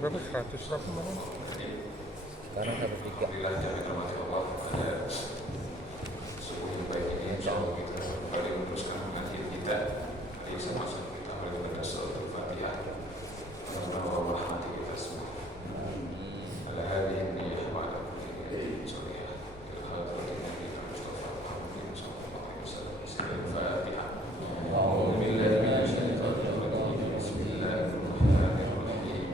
berapa? 100 berapa kemarin? Sekarang 103. Alhamdulillah yang dirahmati Allah, pada subuh yang baik ini insya Allah kita kembali meneruskan pengajian kita. Hari sama kita mulai pada suratul Fatihah. Mudah-mudahan Allah rahmati kita semua. Ala hadhihi niyyah wa ala kulli niyatin sholihah. Ila hadratin Nabi Mustafa Muhammadin sallallahu alaihi wasallam. Al-Fatihah. A'udzu billahi minasy syaithanir rajim. Bismillahirrahmanirrahim.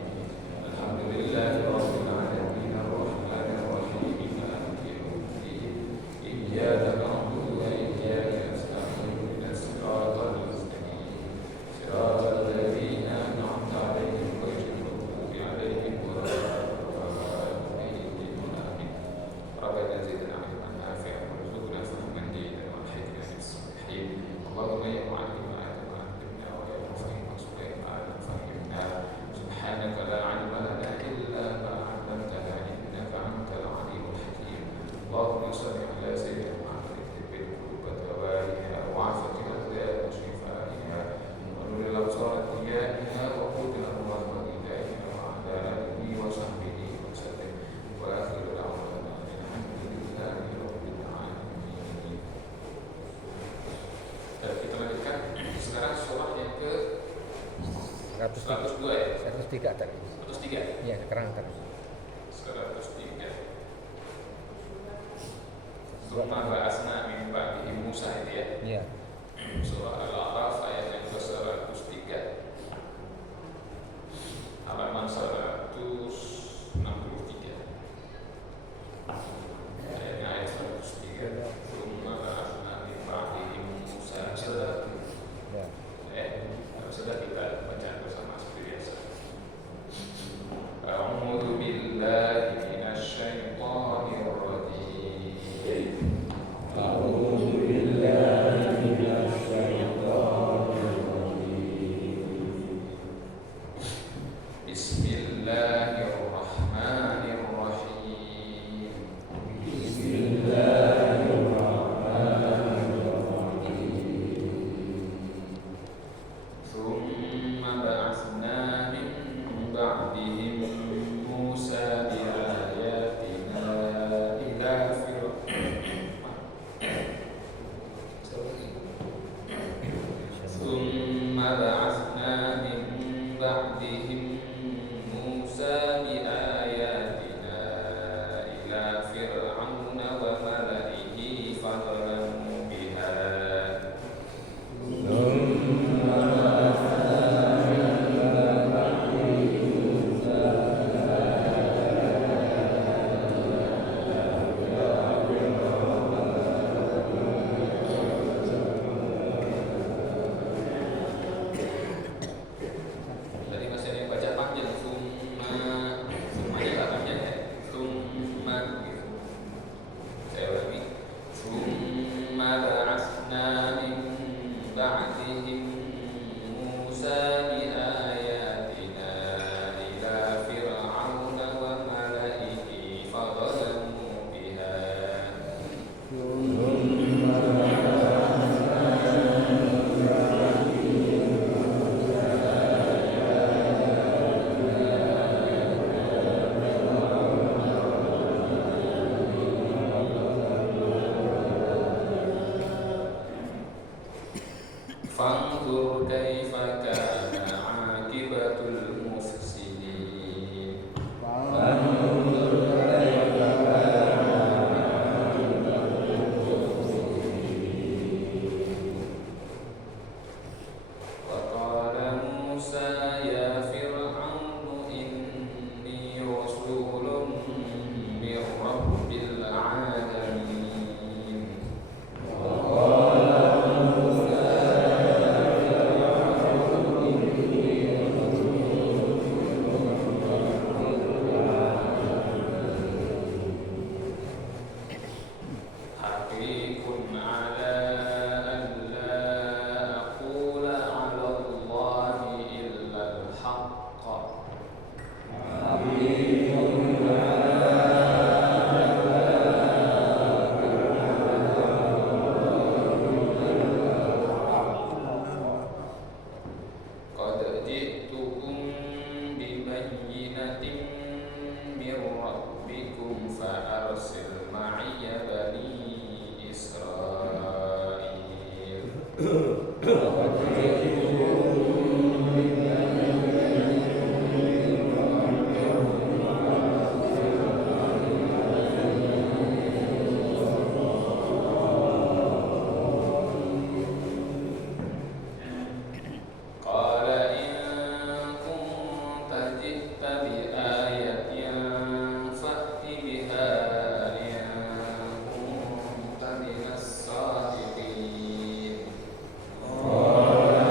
Alhamdulillahi rabbil alamin arrahmanir rahim maliki yaumiddin. Iyyaka na'budu wa iyyaka nasta'in. Ihdinas siratal mustaqim. Siratal ladzina an'amta 'alaihim ghairil maghdubi 'alaihim waladdallin. Amin. Rabbana zidna 'ilman nafi'an warzuqna fahman dinan walhidna bis-salihin. Allahumma ya mu'allim Adam 'allimna wa ya mufahhim Sulaiman fahhimna. Subhanaka la 'ilma lana illa ma 'allamtana innaka antal 'alimul hakim. Allahumma shalli 'ala sayyidina Muhammadin tibbil qulub wa dawaiha wa 'afati al-adhan wa shifaiha wa nuril absar tiyaiha wa qudil arwah wa hidayah wa 'ala alihi wa sahbihi wa sallim. Wa akhiru da'wana alhamdulillahi rabbil alamin. Kita lanjutkan sekarang surah yang ke 102 ya? 103 tadi. 103. Iya, sekarang tadi. 103. Summa ba'asna min ba'dihi Musa itu ya. Iya. Surah Al-A'raf ayat yang ke-103. Halaman 163. Ayatnya ayat 103. Summa ba'asna min ba'dihi Musa. Ya. Sudah kita baca bersama seperti biasa. A'udzu billahi minasy syaithanir rajim. A'udzu billahi minasy syaithanir قال إن كنت جئت بآية فأت بها إن كنت من الصادقين. قال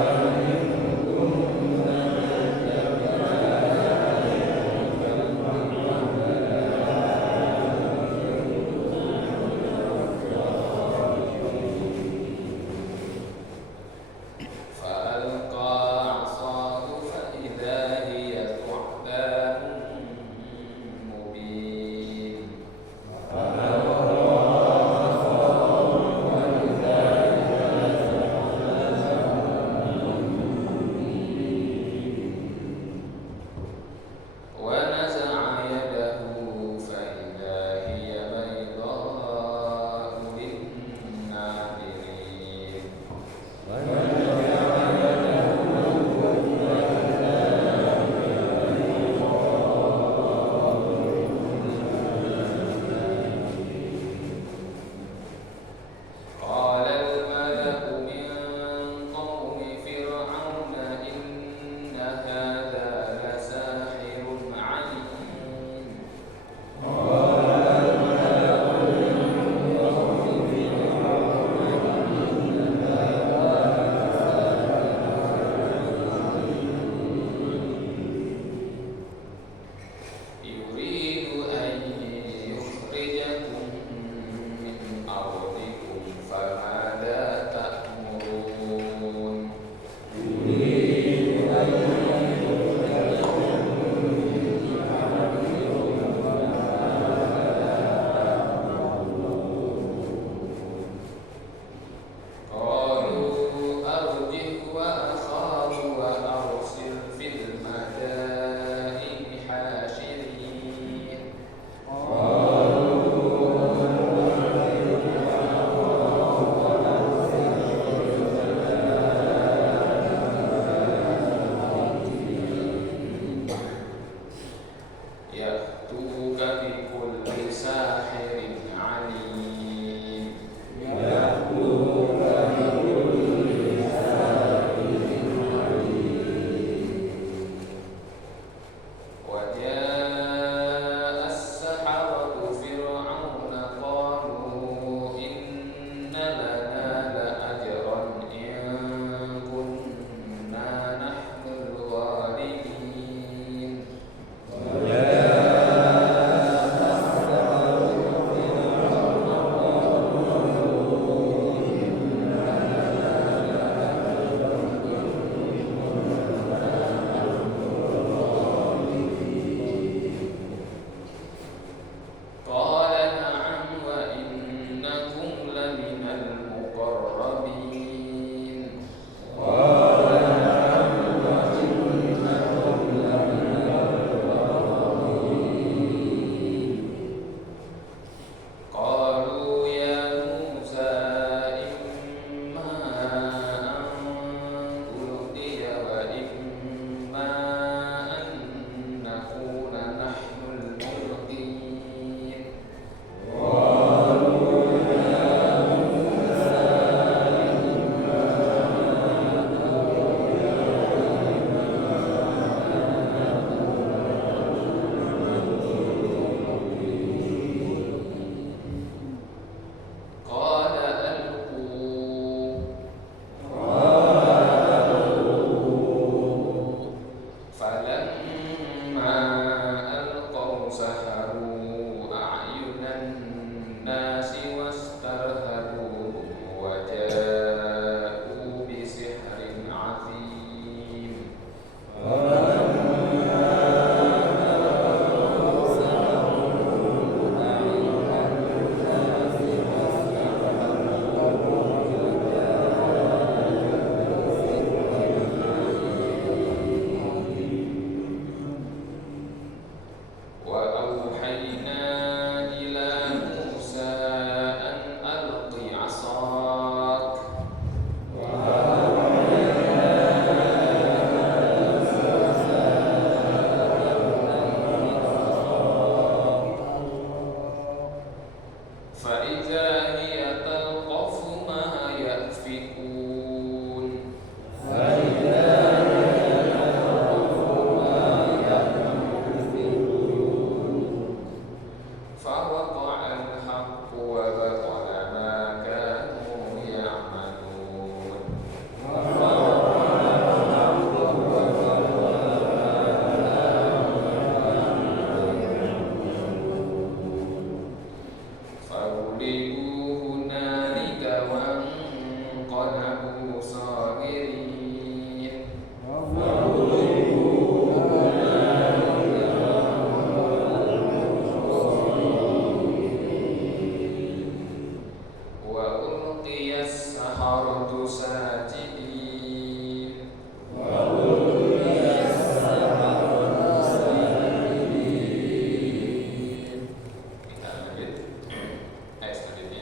hiya talqafu ma yafikun. Fawaqa'al haqqu wa batala ma kanu ya'malun. Fauliku hunalika wanqalabu sagirin. Wa ulqiyas saharatu sajidin. Kita lanjut ayat selanjutnya.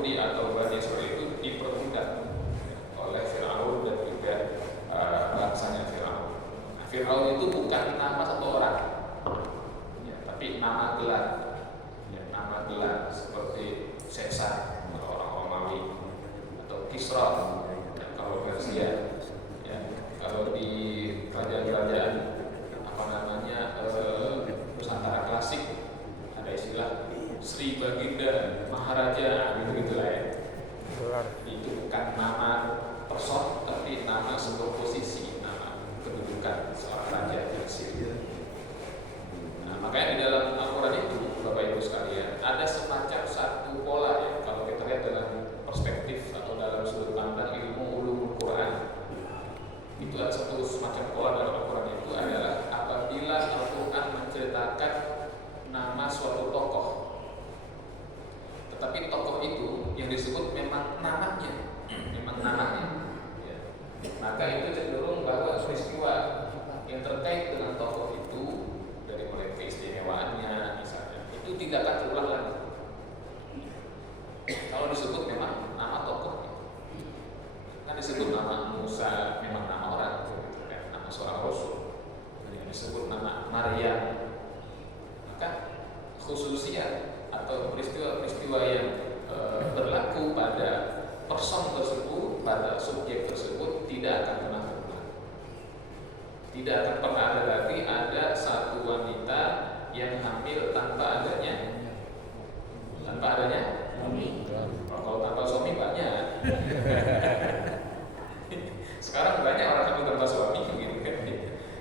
Yahudi atau Bani Israil itu diperbudak oleh Fir'aun dan juga bangsanya Fir'aun. Nah, Fir'aun itu bukan nama satu orang, ya, tapi nama gelar, ya, nama gelar seperti Caesar kalau orang Romawi atau Kisra kalau Persia, ya, kalau di kerajaan-kerajaan apa namanya Nusantara klasik ada istilah Sri Baginda Maharaja gitu lah ya. Itu bukan nama person tapi nama sebuah posisi, nama kedudukan seorang raja Persia. Nah, makanya di dalam Al-Quran itu Bapak Ibu sekalian ada semacam satu pola ya kalau kita lihat dalam perspektif atau dalam sudut pandang ilmu ulumul Quran. Itu ada satu semacam pola dalam Al-Quran itu adalah apabila Al-Quran menceritakan nama suatu tokoh, tetapi tokoh itu yang disebut memang namanya, ya. Maka itu cenderung bahwa peristiwa yang terkait dengan tokoh itu dari mulai keistimewaannya misalnya itu tidak akan terulang lagi. Kalau disebut memang nama tokoh, kan disebut nama Musa memang nama orang, gitu kan? Nama seorang rasul, yang disebut nama Maryam, maka khususnya atau peristiwa-peristiwa yang berlaku pada person tersebut, pada subjek tersebut tidak akan pernah terulang. Tidak akan pernah ada lagi ada satu wanita yang hamil tanpa adanya kalau tanpa suami banyak. Sekarang banyak orang hamil tanpa suami gitu kan.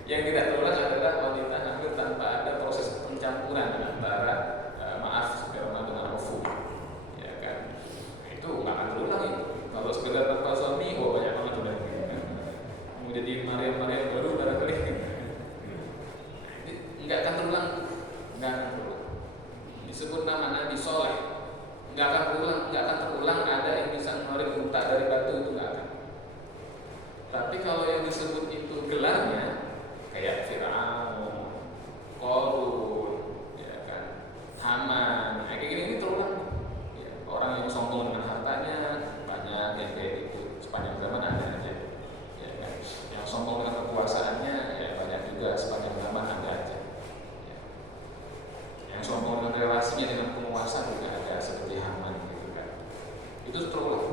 Yang tidak terulang adalah wanita hamil tanpa ada proses pencampuran antara sperma dengan ovum, ya kan? Itu nggak akan terulang itu. Kalau sekedar tanpa suami, banyak banget udah. Mau jadi Maryam baru barangkali. Nggak akan terulang. Disebut nama Nabi Soleh, nggak akan terulang ada yang bisa ngeluarin unta dari batu, itu nggak akan. Tapi kalau yang disebut itu gelarnya kayak Fir'aun, Qarun, ya kan, Haman, kayak gini terulang. Ya, orang yang sombong dengan hartanya banyak yang kayak gitu sepanjang zaman ada aja. Ya kan? Yang sombong dengan kekuasaannya ya banyak juga sepanjang zaman ada aja. Ya. Yang sombong dengan relasinya dengan penguasa juga ada seperti Haman gitu kan. Itu terulang.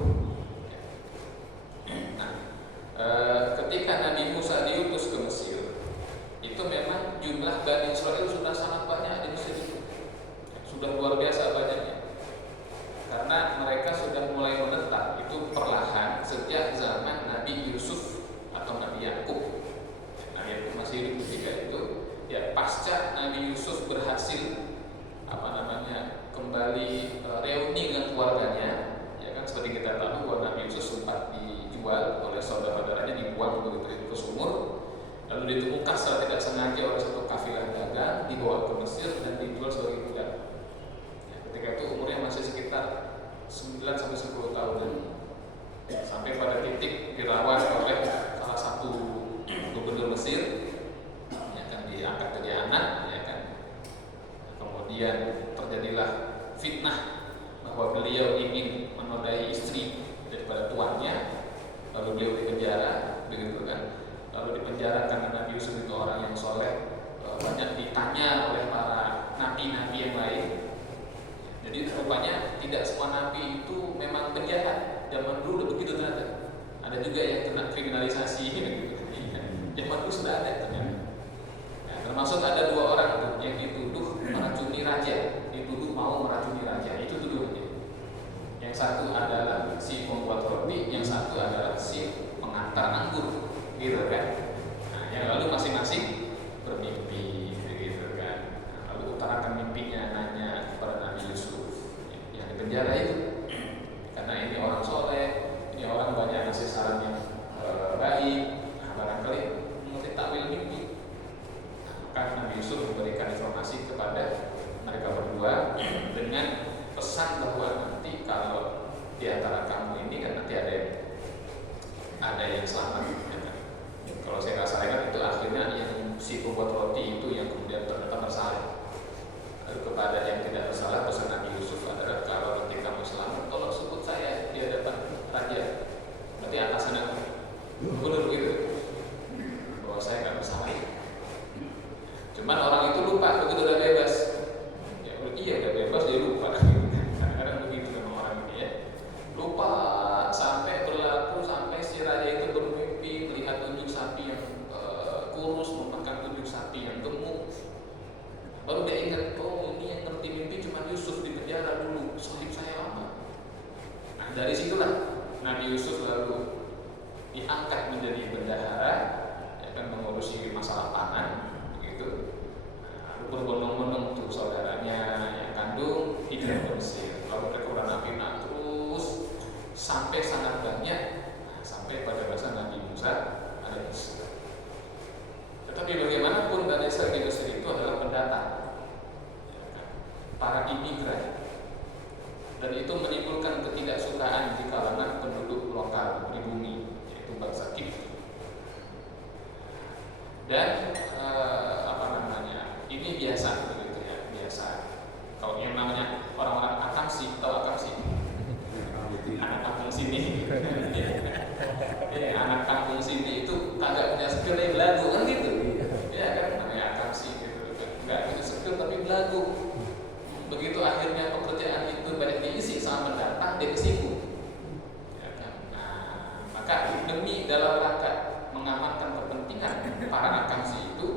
Ya. Nah, ketika Nabi Musa diutus ke Mesir, itu memang jumlah Bani Israil sudah sangat banyak di Mesir itu, sudah luar biasa banyaknya, karena mereka sudah mulai menetap itu perlahan sejak zaman Nabi Yusuf atau Nabi Yakub. Nabi Yakub masih hidup ketika itu, ya pasca Nabi Yusuf berhasil kembali reuni dengan keluarganya, ya kan seperti kita tahu bahwa Nabi Yusuf sempat dijual oleh saudara-saudaranya, dibuang begitu ke sumur. Lalu ditemukan secara tidak sengaja oleh satu kafilah dagang, dibawa ke Mesir dan dijual sebagai budak. Ya, ketika itu umurnya masih sekitar 9-10 tahunan, ya, sampai pada titik dirawat oleh salah satu gubernur Mesir, ya kan, diangkat jadi anak, ya kan. Kemudian terjadilah fitnah bahwa beliau ingin menodai istri daripada tuannya, lalu beliau dipenjara, begitu kan. Lalu dipenjarakan Nabi Yusuf itu orang yang soleh, banyak ditanya oleh para nabi-nabi yang lain. Jadi rupanya tidak semua nabi itu memang penjahat. Zaman dulu begitu ternyata. Ada juga yang kena kriminalisasi gitu. Zaman dulu sudah ada ternyata. Nah, termasuk ada 2 orang tuh yang dituduh meracuni raja, dituduh mau meracuni raja. Itu tuduhannya. Yang satu adalah si pembuat roti, yang satu adalah si pengantar anggur. Gitu kan. Nah, yang lalu masing-masing bermimpi gitu kan. Nah, lalu utarakan mimpinya, nanya kepada Nabi Yusuf yang di penjara itu, karena ini orang soleh, ini orang banyak ngasih saran yang baik. Nah, barangkali mungkin takwil mimpi. Nah, maka Nabi Yusuf memberikan informasi kepada mereka berdua dengan pesan bahwa nanti kalau di antara kamu ini kan nanti ada yang selamat. Kalau saya nggak salah ingat itu akhirnya yang si pembuat roti itu yang kemudian ternyata bersalah. Lalu kepada yang tidak bersalah pesan Nabi Yusuf adalah kalau nanti kamu selamat, tolong sebut dari situlah Nabi Yusuf lalu diangkat menjadi bendahara, ya kan, mengurusi masalah pangan, begitu. Berbondong-bondong tuh saudaranya yang kandung hijrah ke Mesir. Lalu mereka beranak-pinak terus sampai sangat banyak, sampai pada masa Nabi Musa alaihissalam. Tetapi bagaimanapun Bani Israil di Mesir itu adalah pendatang, ya kan, para imigran, dan itu menimbulkan ketidaksukaan di kalangan penduduk lokal pribumi, yaitu bangsa Kipti. Dan ini biasa begitu ya, biasa. Kalau yang namanya orang-orang akamsi, tahu akamsi? Anak kampung sini. Anak kampung sini itu kagak punya skill yang belagu kan gitu. Ya kan, namanya akamsi gitu. Enggak punya skill tapi belagu. Begitu akhirnya pekerjaan itu banyak diisi sama pendatang, dia kesinggung. Ya kan? Nah, maka demi dalam rangka mengamankan kepentingan para akamsi itu,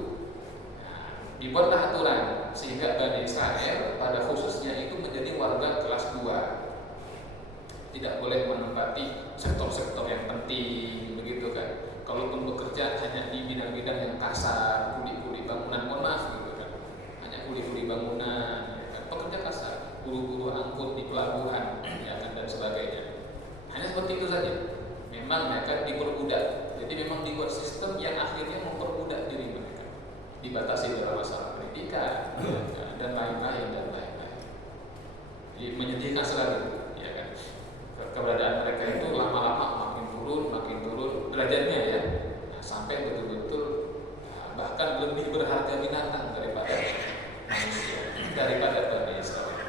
dibuatlah aturan sehingga Bani Israel pada khususnya itu menjadi warga kelas 2. Tidak boleh menempati sektor-sektor yang penting, begitu kan. Kalaupun bekerja hanya di bidang-bidang yang kasar, kuli-kuli bangunan, mohon maaf gitu kan. Hanya kuli-kuli bangunan, ya kan. Pekerja kasar, buru-buru angkut di pelabuhan, ya kan, dan sebagainya. Hanya seperti itu saja. Memang mereka diperbudak. Jadi memang dibuat sistem yang akhirnya memperbudak diri mereka. Dibatasi dalam masalah pendidikan, dan lain-lain. Jadi menyedihkan sekali, ya kan. Keberadaan mereka itu lama-lama makin turun derajatnya ya. Nah, sampai betul-betul bahkan lebih berharga binatang daripada manusia, daripada Bani Israil.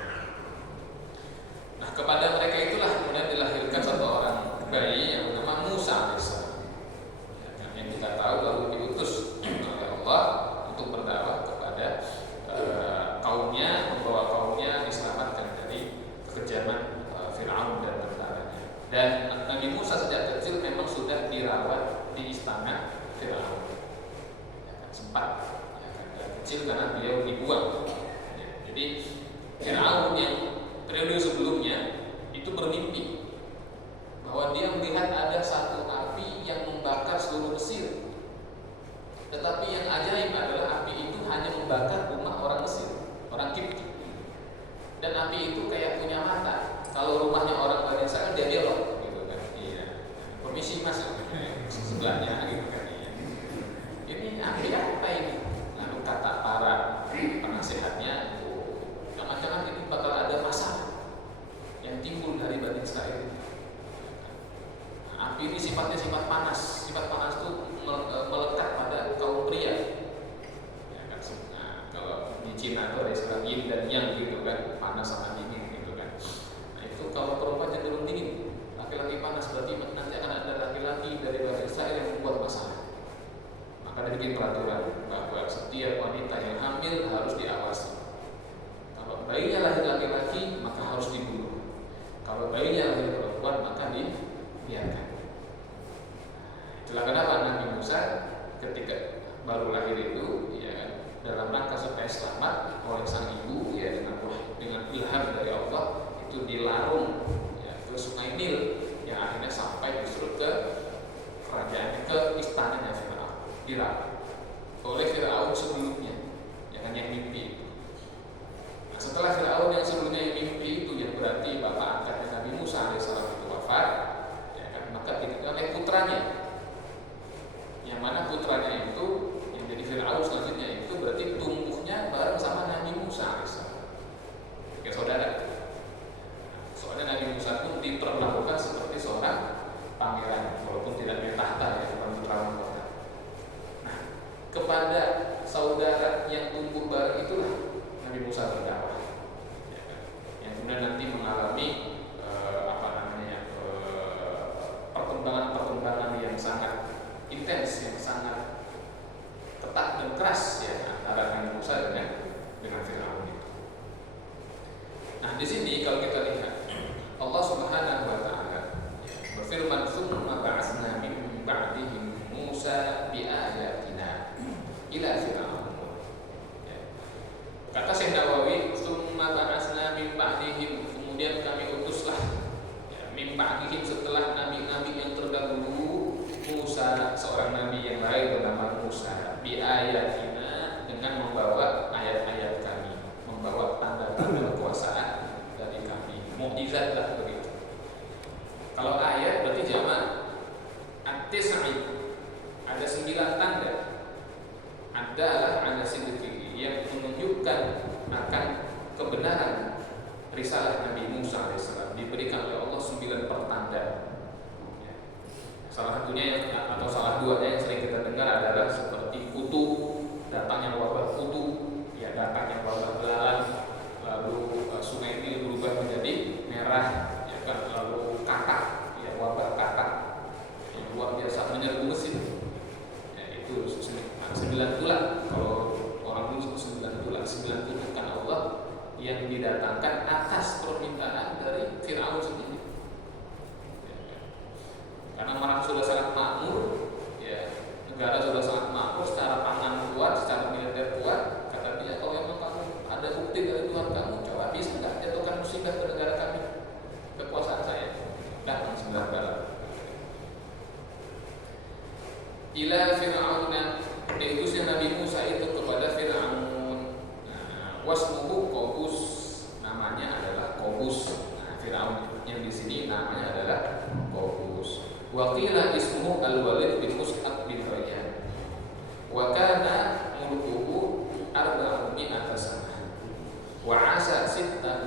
Nah, kepada mereka itulah kemudian dilahirkan satu orang bayi yang bernama Musa alaihissalam, yang kita tahu lalu diutus oleh Allah untuk berdakwah kepada kaumnya, membawa kaumnya diselamatkan dari kekejaman Fir'aun dan tentaranya. Dan Nabi Musa sejak kecil memang sudah dirawat di istana Fir'aun. Ya kan, sempat ya kan, dari kecil karena beliau dibuang. Ya, jadi Fir'aun yang periode sebelumnya itu bermimpi bahwa dia melihat ada satu api yang membakar seluruh Mesir. Tetapi yang ajaib adalah api itu hanya membakar rumah orang Mesir, orang Kipti. Dan api itu kayak punya mata. Kalau rumahnya orang Bani Israil dia belok, gitu kan? Iya. Permisi mas, sebelahnya, gitu kan? Iya. Ini api apa ini? Lalu kata para penasehatnya, jangan-jangan ini bakal ada masalah yang timbul dari Bani Israil. Nah, api ini sifatnya sifat panas. Sifat panas itu melekat pada kaum pria. Ya kan? Nah, kalau di Cina itu ada istilah yin dan yang gitu kan, panas sama dingin gitu kan. Nah, itu kalau perempuan cenderung dingin, laki-laki panas, berarti nanti akan ada laki-laki dari Bani Israil yang membuat masalah. Maka dibikin peraturan bahwa setiap wanita yang hamil harus diawasi. Kalau bayinya lahir laki-laki maka harus dibunuh. Kalau bayinya lahir perempuan maka dibiarkan. Itulah kenapa Nabi Musa ketika baru lahir itu, ya, dalam rangka supaya selamat oleh sang ibu, ya, dengan ilham dari Allah itu dilarung, ya, ke Sungai Nil yang akhirnya sampai justru ke kerajaan, ke istananya Firaun, dilarung oleh Firaun sebelumnya, yang mimpi. Nah, setelah Firaun yang sebelumnya yang mimpi itu, yang berarti bapak angkatnya Nabi Musa alaihissalam itu wafat, ya kan, maka digantikan oleh putranya. Yang mana putranya itu yang jadi Fir'aun selanjutnya itu berarti tumbuhnya bareng sama Nabi Musa alaihissalam, kayak saudara. Soalnya Nabi Musa pun diperlakukan seperti seorang pangeran, walaupun tidak punya tahta, ya, bukan putra mahkota. Nah, kepada saudara yang tumbuh bareng itulah Nabi Musa berdakwah, ya kan? Yang kemudian nanti mengalami perkembangan yang sangat intens, yang sangat ketat dan keras, ya, antara Nabi Musa dengan Fir'aun itu. Nah, di sini kalau kita lihat Allah Subhanahu wa taala, ya, berfirman, "Tsumma ba'atsna min ba'dihim Musa bi ayatina ila Fir'aun." Ya. Kata Syekh Nawawi, "Tsumma ba'atsna min ba'dihim," kemudian kami utuslah, ya, min mukjizat lah begitu. Kalau ayat berarti jamak. At-tis'i ada 9 tanda. Adalah ada sidqi yang menunjukkan akan kebenaran risalah Nabi Musa alaihissalam, diberikan oleh Allah 9 pertanda. Ya. Salah satunya atau salah duanya yang sering kita dengar adalah seperti kutu, datangnya wabah kutu, ya datangnya wabah belalang, lalu sungai Nil berubah menjadi merah, ya kan, lalu katak, ya wabah katak yang luar biasa menyerbu Mesir. Ya, itu 9 tulah. Kalau orang dulu 9 tulah, 9 tuntutan Allah yang didatangkan atas permintaan dari Fir'aun sendiri. Ya, ya. Karena mereka sudah sangat makmur, ya, negara sudah sangat makmur, secara pangan kuat, secara militer kuat. Kata dia, kalau memang kamu ada bukti dari Tuhan kamu, coba bisa nggak jatuhkan musibah ke negara kami, kekuasaan saya. Datang 9 bala. Ila Fir'auna, diutusnya Nabi Musa itu kepada Fir'aun. Wasmuhu Qobus, namanya adalah Qobus. Fir'aun yang di sini namanya adalah Qobus. Wa qila ismuhu Al-Walid bin Mus'ab bin Rayyan. Wa kana mulkuhu 400 sanah. Wa asa 620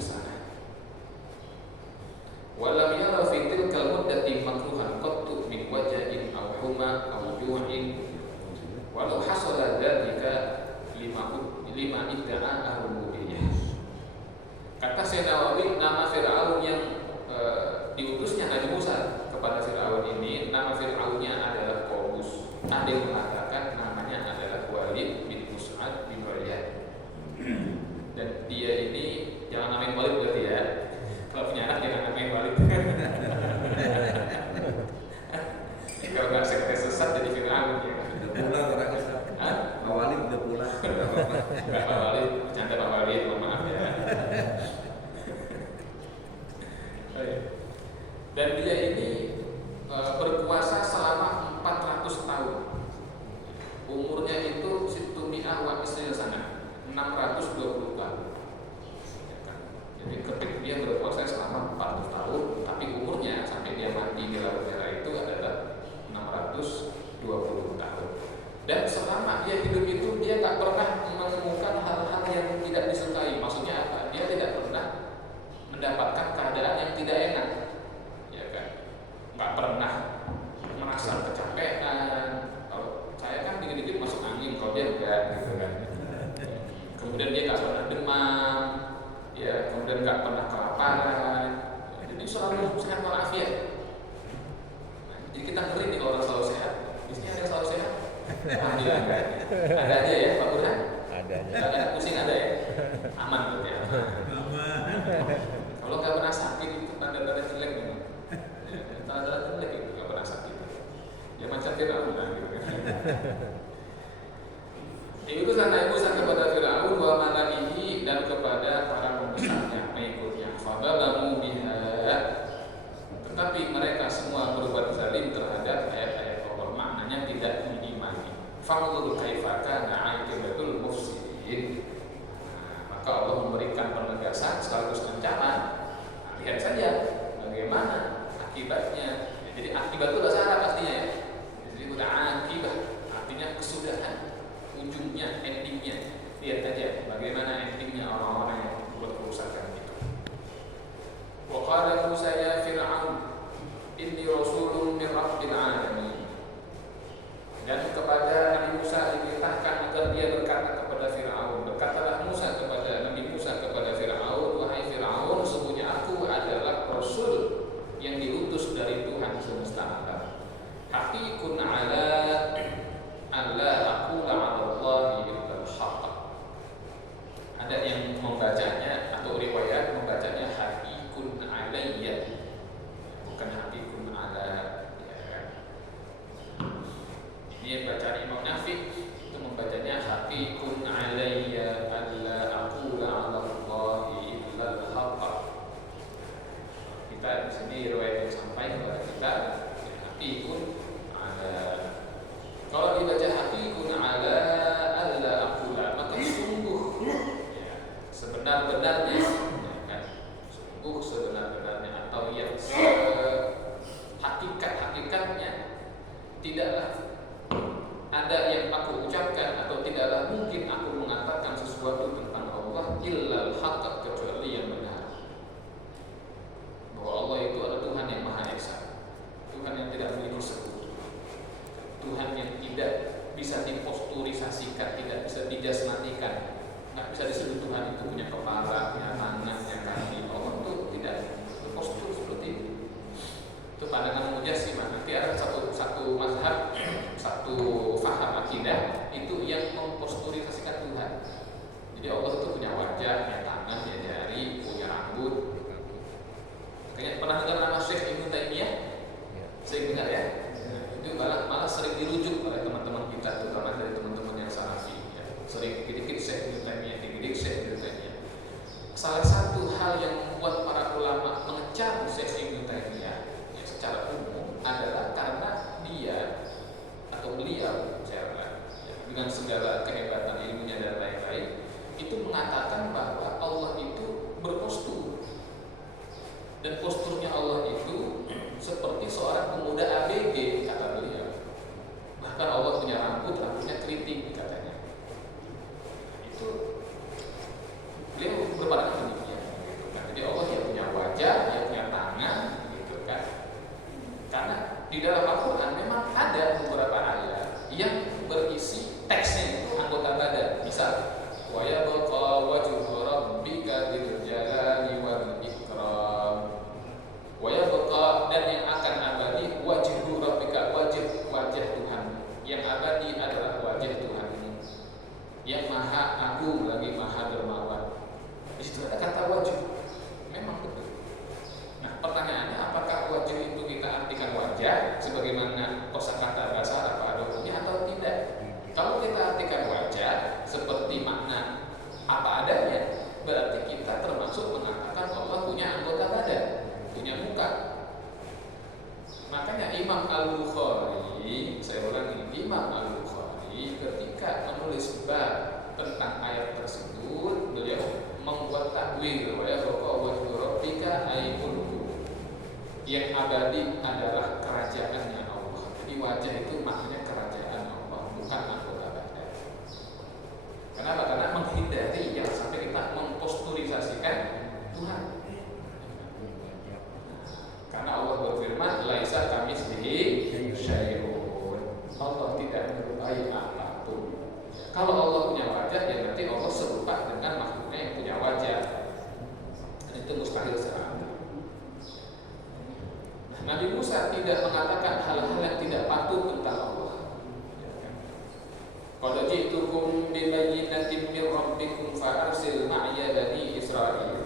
sanah. Wa lam yara fi tilka muddati makruhan qattu min waja'in aw huma aw ju'in. Walau hasala dzalika lima idda'a ar-rububiyyah. Kata Syekh Nawawi, nama Fir'aun yang diutusnya Nabi Musa kepada Fir'aun ini, nama Fir'aunnya adalah Qobus. Ada yang mengatakan namanya adalah Walid bin Mus'ab bin Rayyan. Dan dia ini jangan namain Walid berarti ya. Kalau punya anak jangan namain Walid. Kalau nggak sekte sesat jadi Fir'aun ya. Pulang orangnya. Pak Walid udah pulang. Pak Walid, bercanda Pak Walid, mohon maaf ya. Dan dia ini berkuasa selama 400 tahun. Umurnya itu situmi'ah wa isril sana, 620 tahun. Jadi ketika dia berkuasa selama 400 tahun, tapi umurnya sampai dia mati di Laut Merah itu adalah 620 tahun. Dan selama dia hidup itu dia tak pernah menemukan hal-hal yang tidak disukai. Maksudnya apa? Dia tidak pernah mendapatkan keadaan yang tidak enak, ya kan? Nggak pernah merasa kecapean. Kalau saya kan dikit-dikit masuk angin, kalau dia enggak, gitu kan. Kemudian dia nggak pernah demam, ya. Kemudian nggak pernah kelaparan. Jadi selalu sehat walafiat. Nah, jadi kita ngeri nih kalau orang selalu sehat. Biasanya ada yang selalu sehat. Ada aja ya Pak Burhan? Ada aja. Ada pusing ada ya? Aman berarti ya? Aman. Kalau nggak pernah sakit itu tanda-tanda jelek memang. Tanda-tanda jelek itu nggak pernah sakit. Ya macam Fir'aun lah gitu kan. Diutuslah Nabi Musa kepada Fir'aun wa mala'ihi dan kepada para pembesarnya pengikutnya. Fadalamu biha. Tetapi mereka semua berbuat zalim terhadap ayat-ayat Allah. Maknanya tidak mengimani. Fanzur kaifa kana 'aqibatul mufsidin. Maka Allah memberikan penegasan sekaligus ancaman. Lihat saja bagaimana akibatnya. Jadi akibat itu bahasa Arab pastinya ya. Jadi udah akibat, artinya kesudahan, ujungnya, endingnya. Lihat saja bagaimana endingnya orang-orang yang berbuat kerusakan itu. Wa qala Musa ya Fir'aun inni rasulun min rabbil alamin. Dan kepada Nabi Musa diperintahkan agar dia berkata kepada Fir'aun. Berkatalah Musa kepada Nabi Musa kepada Fir'aun, wahai Fir'aun, sesungguhnya aku adalah rasul yang diutus dari Tuhan semesta alam. Haqiqun ala alla aqula 'ala Allahi illa al-haqq. sesuatu tentang Allah illal haqq, kecuali yang benar. Bahwa Allah itu adalah Tuhan yang Maha Esa, Tuhan yang tidak memiliki sekutu, Tuhan yang tidak bisa diposturisasikan, tidak bisa dijasmatikan. Nggak bisa disebut Tuhan itu punya kepala, punya tangan, punya kaki. Allah itu tidak berpostur seperti itu. Itu pandangan Mu'tazilah. Nanti ada satu mazhab, satu faham akidah itu yang memposturisasikan Tuhan. Jadi Allah itu punya wajah, punya tangan, punya jari, punya rambut. Makanya pernah dengar nama Syekh Ibnu Taimiyah? Sering dengar ya? Itu malah sering dirujuk oleh teman-teman kita, terutama dari teman-teman yang salafi. Sering dikit-dikit Syekh Ibnu Taimiyah, dikit-dikit Syekh Ibnu Taimiyah. Salah satu hal yang membuat para ulama mengecam Syekh Ibnu Taimiyah secara umum adalah karena dia atau beliau, dengan segala kehebatan ilmunya dan lain-lain, itu mengatakan bahwa Allah itu berpostur, dan posturnya Allah itu seperti seorang pemuda ABG, kata beliau. Bahkan Allah punya rambutnya keriting, katanya. Itu beliau berpandangan demikian, gitu kan. Jadi Allah yang punya wajah, yang punya tangan, gitu kan. Karena di dalam Al-Quran memang ada beberapa ayat yang berisi teksnya itu anggota badan. Misal, wa yabqa wajhu rabbika dzil jalali wal ikram. Wa yabqa, dan yang akan abadi wajhu rabbika, wajah Tuhan. Yang abadi adalah wajah Tuhanmu, yang maha agung lagi maha dermawan. Di situ ada kata wajh. Memang betul. Nah, pertanyaannya, apakah wajh itu kita artikan wajah sebagaimana kosakata bahasa Arab pada umumnya atau tidak? Kalau kita artikan wajah seperti makna apa adanya, berarti kita termasuk mengatakan Allah punya anggota badan, punya muka. Makanya Imam Al-Bukhari, saya ulangi, Imam Al-Bukhari ketika menulis bab tentang ayat tersebut, beliau membuat takwil wa yabqa wajhu rabbika ay mulku, yang abadi adalah kerajaannya Allah. Jadi wajah itu maknanya kerajaan Allah, bukan anggota badan. Kenapa? Karena menghindari yang sampai kita memposturisasikan Tuhan. Karena Allah berfirman, laisa kamitslihi syai'un. Allah tidak menyerupai apapun. Kalau Allah punya wajah, ya berarti Allah serupa dengan makhluknya yang punya wajah. Dan itu mustahil secara. Nabi Musa tidak mengatakan hal-hal yang tidak patut tentang Allah. Qad ji'tukum bibayyinatin min rabbikum fa arsil ma'iya bani Israil.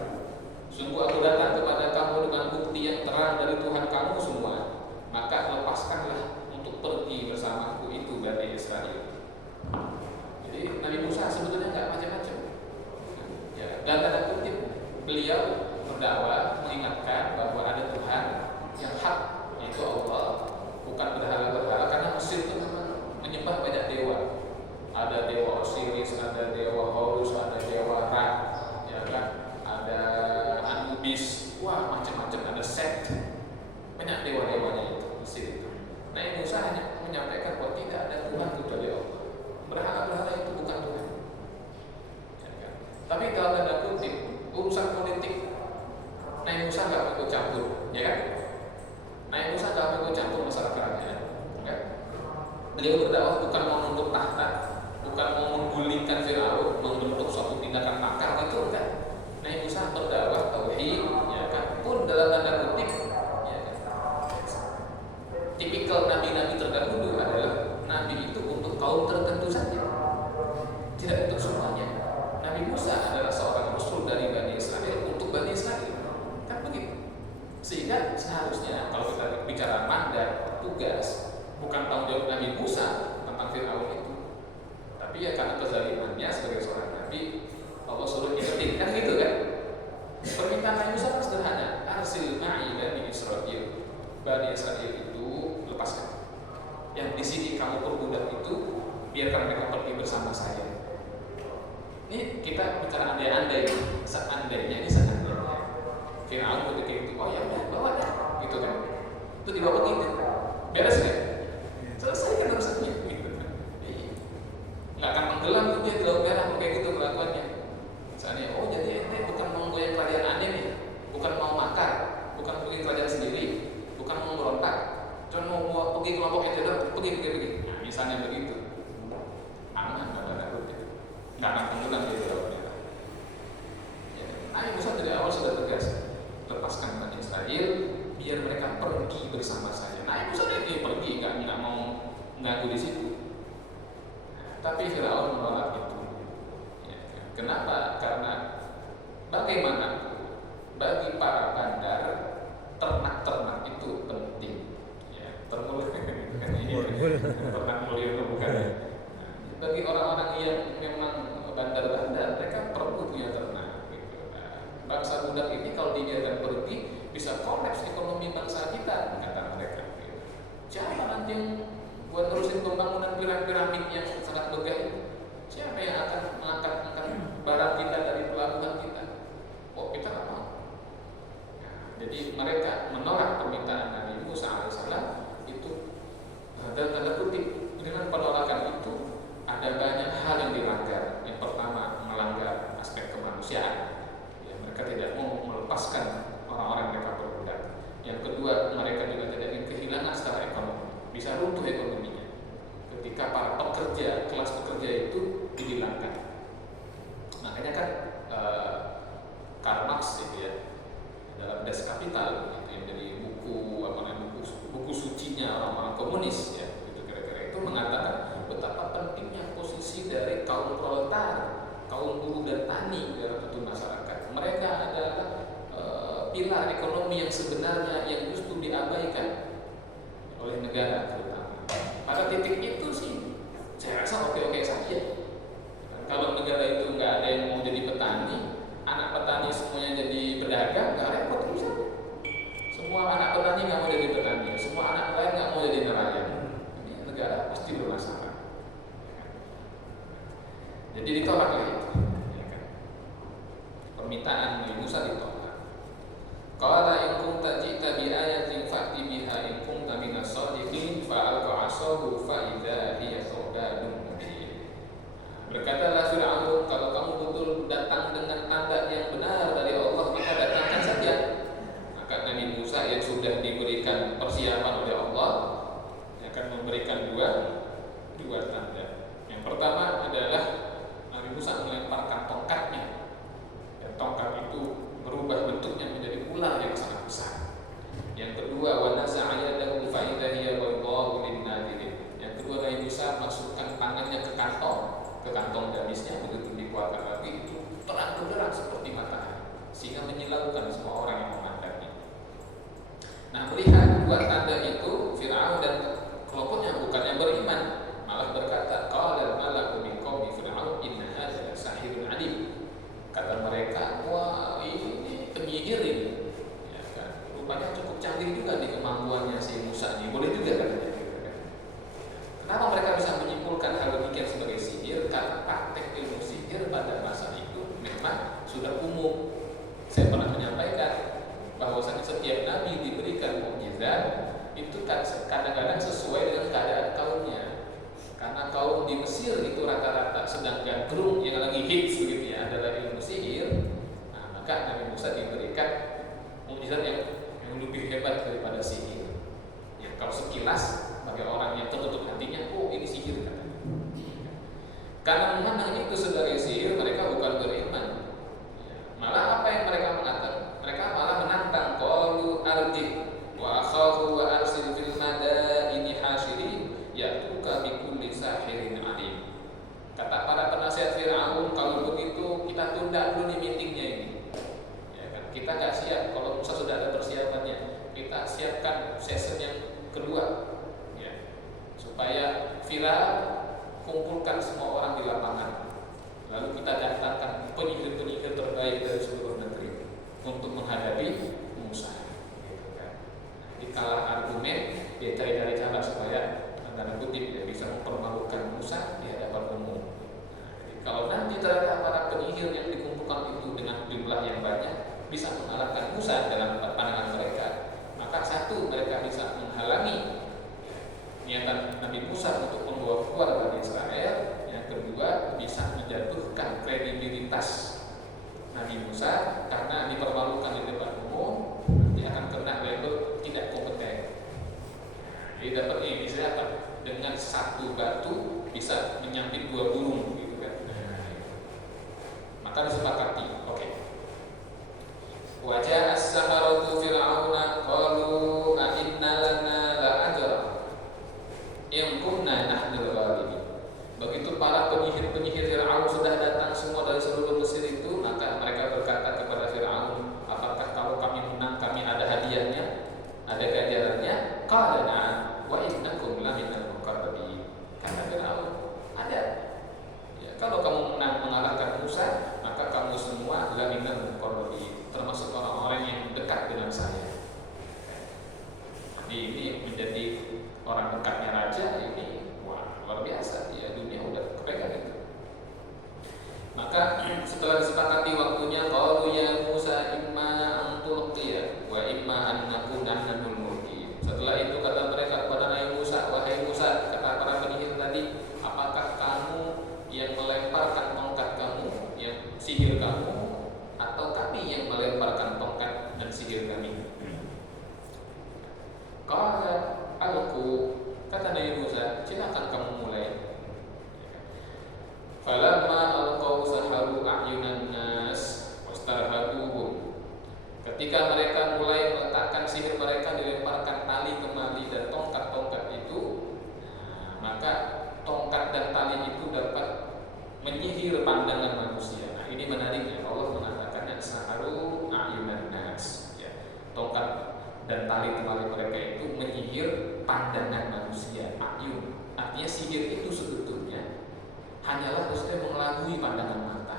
Sungguh aku datang kepada kamu dengan bukti yang terang dari Tuhan kamu semua, maka lepaskanlah untuk pergi bersamaku itu Bani Israel. Jadi Nabi Musa sebetulnya nggak macam-macam. Ya, dan tanda kutip beliau berdakwah mengingatkan bahwa ada Tuhan yang hak, yaitu Allah, bukan berhala-berhala. Karena Mesir itu memang menyembah banyak dewa. Ada dewa Osiris, ada dewa Horus, ada dewa Ra, ya kan? Ada Anubis, wah macam-macam, ada Set, banyak dewa-dewanya itu Mesir itu. Nah, Musa hanya menyampaikan bahwa tidak ada Tuhan kecuali Allah. Berhala-berhala itu bukan Tuhan. Ya kan? Tapi kalau tanda kutip urusan politik, Nabi Musa nggak ikut campur, ya kan? Nabi Musa nggak ikut campur masalah kerajaan, ya? Beliau berdakwah bukan mau menuntut tahta, bukan mau menggulingkan Firaun, membentuk suatu tindakan makar, itu enggak. Nabi Musa berdakwah tauhid, ya kan? Pun dalam tanda kutip, ya kan? Tipikal nabi-nabi terdahulu adalah nabi itu untuk kaum tertentu saja, tidak untuk semuanya. Nabi Musa adalah seorang rasul dari Bani Israel untuk Bani Israel, kan begitu. Sehingga seharusnya kalau kita bicara mandat, tugas, bukan tanggung jawab Nabi Musa tentang Firaun itu, tapi ya karena kezalimannya sebagai seorang nabi, Allah suruh ingetin, kan gitu kan? Permintaan Nabi Musa kan sederhana, arsil ma'i Bani Israel. Bani Israel itu lepaskan. Yang di sini kamu perbudak itu, biarkan mereka pergi bersama saya. Ini kita bicara andai-andai, seandainya. Firaun ketika itu, oh ya udah bawa dah, gitu kan? Itu dibawa begitu, beres kan? Selesai kan urusannya, gitu kan? Nggak akan menggelam tuh dia di Laut Merah kayak gitu kelakuannya. Kenapa? Karena bagaimana bagi para bandar ternak-ternak itu penting. Ya, ternak mulia itu bukan. Nah, bagi orang-orang yang memang bandar-bandar, mereka perlu punya ternak. Gitu. Nah, bangsa budak ini kalau dibiarkan pergi bisa kolaps ekonomi bangsa kita, kata mereka. Gitu. Siapa nanti yang buat terusin pembangunan piramid yang sangat megah itu? Siapa yang akan mengangkat barang kita dari pelabuhan kita? Oh, kita nggak mau. Jadi mereka menolak permintaan Nabi Musa alaihissalam itu dalam tanda kutip. Dengan penolakan itu ada banyak hal yang dilanggar. Yang pertama melanggar aspek kemanusiaan. Ya, mereka tidak mau melepaskan orang-orang mereka berbudak. Yang kedua, mereka juga tidak ingin kehilangan secara ekonomi. Bisa runtuh ekonominya ketika para pekerja, kelas pekerja itu dihilangkan. Makanya kan Karl Marx itu ya dalam Das Kapital itu yang dari buku sucinya orang-orang komunis ya itu kira-kira itu mengatakan betapa pentingnya posisi dari kaum proletar, kaum buruh dan tani dalam satu masyarakat. Mereka adalah pilar ekonomi yang sebenarnya yang justru diabaikan oleh negara terutama. Pada titik itu sih saya rasa oke-oke saja. Kalau negara itu nggak ada yang mau jadi petani, anak petani semuanya jadi pedagang, nggak repot bisa. Semua anak petani nggak mau jadi petani, semua anak lain nggak mau jadi nelayan. Ini negara pasti bermasalah. Jadi ditolaklah itu. Permintaan Nabi Musa ditolak. Qala in kunta ji'ta bi ayatin fa'ti biha in kunta minas shadiqin fa'alqa 'asahu fa idza hiya sawdadun mubin. Berkatalah Fir'aun, kalau kamu betul datang dengan tanda yang benar dari Allah, maka datangkan saja. Maka Nabi Musa yang sudah diberikan persiapan oleh Allah akan memberikan dua tanda. Yang pertama adalah Nabi Musa melemparkan tongkatnya. Dan tongkat itu berubah bentuknya menjadi ular yang sangat besar. Yang kedua, wa naza'a yadahu fa idza hiya baydha'u lin-nadhirin. Yang kedua, Nabi Musa masukkan tangannya ke kantong gamisnya, begitu dikeluarkan lagi itu terang benderang seperti matahari sehingga menyilaukan semua orang yang memandangnya. Nah, melihat dua tanda itu, Fir'aun dan kelompoknya bukannya beriman, malah berkata, qala al-mala'u min qaumi fir'aun inna hadza sahirun 'alim. Kata mereka, wah ini penyihir ini, ya kan? Rupanya cukup canggih juga nih kemampuannya si Musa ini, boleh juga kan? Kenapa mereka bisa menyimpulkan hal demikian sebagai sihir? Karena praktek ilmu sihir pada masa itu memang sudah umum. Saya pernah menyampaikan bahwasanya setiap nabi diberikan mukjizat itu kadang-kadang sesuai dengan keadaan kaumnya. Karena kaum di Mesir itu rata-rata sedang gandrung yang lagi hits begitu ya adalah ilmu sihir. Nah, maka Nabi Musa diberikan mukjizat yang lebih hebat daripada sihir. Ya, kalau sekilas bagi orang yang tertutup hatinya, oh ini sihir katanya. Karena memandang itu sebagai sihir, mereka bukan beriman. Ya, malah apa yang mereka mengatakan? Mereka malah menantang, qalu arji wa akhahu wa arsil fil madaini hasyirin ya'tuka bi kulli sahirin alim. Kata para penasihat Fir'aun, kalau begitu kita tunda dulu nih meetingnya ini. Ya kan? Kita nggak siap kalau Musa sudah ada persiapannya. Kita siapkan session yang kedua. Supaya viral, kumpulkan semua orang di lapangan. Lalu kita datangkan penyihir-penyihir terbaik dari seluruh negeri untuk menghadapi Musa. Gitu kan. Jadi kalah argumen, dia cari cara supaya tanda kutip dia bisa mempermalukan Musa di hadapan umum. Nah, jadi kalau nanti ternyata para penyihir yang dikumpulkan itu dengan jumlah yang banyak bisa mengalahkan Musa dalam pandangan mereka, maka satu, mereka bisa menghalangi niatan Nabi Musa untuk membawa keluar Bani Israel. Yang kedua, bisa menjatuhkan kredibilitas Nabi Musa karena dipermalukan di depan umum, nanti akan kena label tidak kompeten. Jadi dapat ini misalnya apa? Dengan satu batu bisa menyambit dua burung gitu kan. Maka disepakati, oke. Wajah as-saharatu fir'auna qalu a inna lana la ajra yang kunna nahdul ghalibin. Begitu para penyihir-penyihir Fir'aun sudah datang semua dari seluruh sudah disepakati waktunya, qalu ya Musa imma an tulqiya wa imma an nakuna nahnu mulki. Setelah itu kata mereka kepada Nabi Musa, wahai Musa, kata para penyihir tadi, apakah kamu yang melemparkan tongkat kamu, yang sihir kamu, atau kami yang melemparkan tongkat dan sihir kami? Qala alqu, kata Nabi Musa, silakan kamu mulai. Falamma alqaw saharu a'yunan nas wastarhabuhum. Ketika mereka mulai meletakkan sihir mereka, dilemparkan tali kemali dan tongkat-tongkat itu, maka tongkat dan tali itu dapat menyihir pandangan manusia. Nah, ini menariknya, Allah mengatakannya saharu a'yunan nas, ya. Tongkat dan tali kemali mereka itu menyihir pandangan manusia. A'yun, artinya sihir itu sebetulnya hanyalah maksudnya mengelabui pandangan mata.